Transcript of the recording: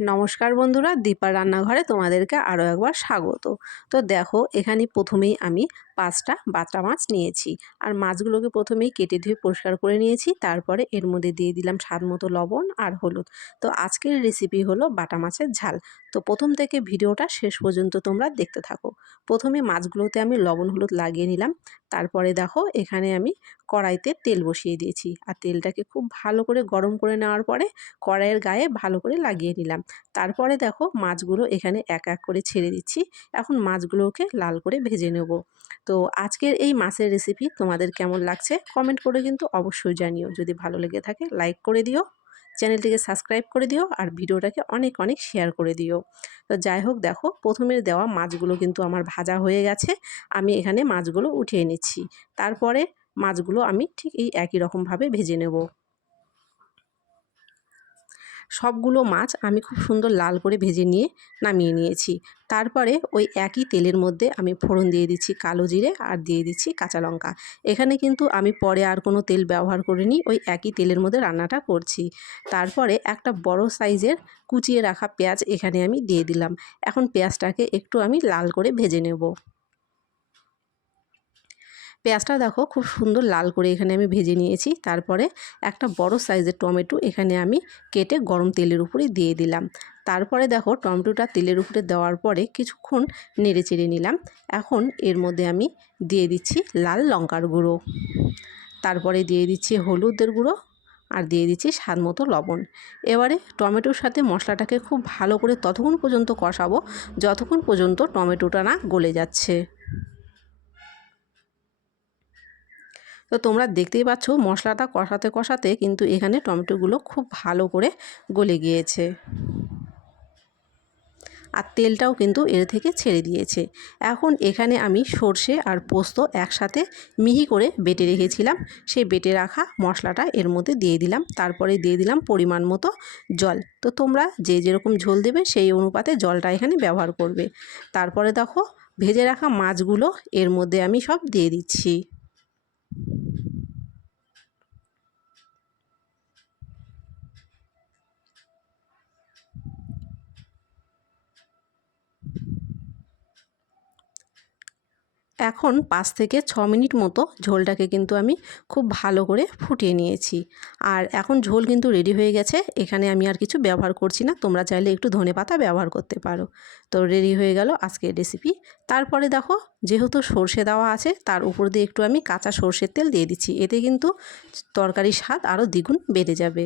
নমস্কার বন্ধুরা, দীপার রান্নাঘরে তোমাদেরকে আরও একবার স্বাগত। তো দেখো, এখানে প্রথমেই আমি 5টা বাটা মাছ নিয়েছি। আর মাছগুলোকে প্রথমেই কেটে ধুয়ে পরিষ্কার করে নিয়েছি। তারপরে এর মধ্যে দিয়ে দিলাম স্বাদ মতো লবণ আর হলুদ। তো আজকের রেসিপি হলো বাটা মাছের ঝাল। তো প্রথম থেকে ভিডিওটা শেষ পর্যন্ত তোমরা দেখতে থাকো। প্রথমে মাছগুলোতে আমি লবণ হলুদ লাগিয়ে নিলাম। তারপরে দেখো, এখানে আমি কড়াইতে তেল বসিয়ে দিয়েছি। আর তেলটাকে খুব ভালো করে গরম করে নেওয়ার পরে কড়াইয়ের গায়ে ভালো করে লাগিয়ে নিলাম। তারপরে দেখো, মাছগুলো এখানে এক এক করে ছেড়ে দিচ্ছি। এখন মাছগুলোকে লাল করে ভেজে নেব। তো আজকের এই মাছের রেসিপি তোমাদের কেমন লাগছে কমেন্ট করে কিন্তু অবশ্যই জানিও। যদি ভালো লেগে থাকে লাইক করে দিও, চ্যানেলটিকে সাবস্ক্রাইব করে দিও, আর ভিডিওটাকে অনেক অনেক শেয়ার করে দিও। তো যাই হোক, দেখো প্রথমে দেওয়া মাছগুলো কিন্তু আমার ভাজা হয়ে গেছে। আমি এখানে মাছগুলো উঠিয়ে নিচ্ছি। তারপরে মাছগুলো আমি ঠিক এই একই রকমভাবে ভেজে নেব। সবগুলো মাছ আমি খুব সুন্দর লাল করে ভেজে নিয়ে নামিয়ে নিয়েছি। তারপরে ওই একই তেলের মধ্যে আমি ফোড়ন দিয়ে দিচ্ছি কালো জিরে আর দিয়ে দিচ্ছি কাঁচা লঙ্কা। এখানে কিন্তু আমি পরে আর কোনো তেল ব্যবহার করিনি, ওই একই তেলের মধ্যে রান্নাটা করছি। তারপরে একটা বড় সাইজের কুচিয়ে রাখা পেঁয়াজ এখানে আমি দিয়ে দিলাম। এখন পেঁয়াজটাকে একটু আমি লাল করে ভেজে নেব। পেঁয়াজটা দেখো খুব সুন্দর লাল করে এখানে আমি ভেজে নিয়েছি। তারপরে একটা বড় সাইজের টমেটো এখানে আমি কেটে গরম তেলের উপরে দিয়ে দিলাম। তারপরে দেখো, টমেটোটা তেলের উপরে দেওয়ার পরে কিছুক্ষণ নেড়ে চেড়ে নিলাম। এখন এর মধ্যে আমি দিয়ে দিচ্ছি লাল লঙ্কার গুঁড়ো, তারপরে দিয়ে দিচ্ছি হলুদের গুঁড়ো, আর দিয়ে দিচ্ছি স্বাদ মতো লবণ। এবারে টমেটোর সাথে মশলাটাকে খুব ভালো করে ততক্ষণ পর্যন্ত কষাবো যতক্ষণ পর্যন্ত টমেটোটা না গলে যাচ্ছে। তো তোমরা দেখতেই পাচ্ছ, মশলাটা কষাতে কষাতে কিন্তু এখানে টমেটোগুলো খুব ভালো করে গলে গিয়েছে, আর তেলটাও কিন্তু এর থেকে ছেড়ে দিয়েছে। এখন এখানে আমি সর্ষে আর পোস্ত একসাথে মিহি করে বেটে রেখেছিলাম, সেই বেটে রাখা মশলাটা এর মধ্যে দিয়ে দিলাম। তারপরে দিয়ে দিলাম পরিমাণ মতো জল। তো তোমরা যে যেরকম ঝোল দেবে সেই অনুপাতে জলটা এখানে ব্যবহার করবে। তারপরে দেখো, ভেজে রাখা মাছগুলো এর মধ্যে আমি সব দিয়ে দিচ্ছি। এখন 5 থেকে 6 মিনিট মতো ঝোলটাকে কিন্তু আমি খুব ভালো করে ফুটিয়ে নিয়েছি। আর এখন ঝোল কিন্তু রেডি হয়ে গেছে। এখানে আমি আর কিছু ব্যবহার করছি না, তোমরা চাইলে একটু ধনেপাতা ব্যবহার করতে পারো। তো রেডি হয়ে গেল আজকের রেসিপি। তারপরে দেখো, যেহেতু সর্ষে দেওয়া আছে তার উপর দিয়ে একটু আমি কাঁচা সর্ষের তেল দিয়ে দিচ্ছি। এতে কিন্তু তরকারির স্বাদ আরও দ্বিগুণ বেড়ে যাবে।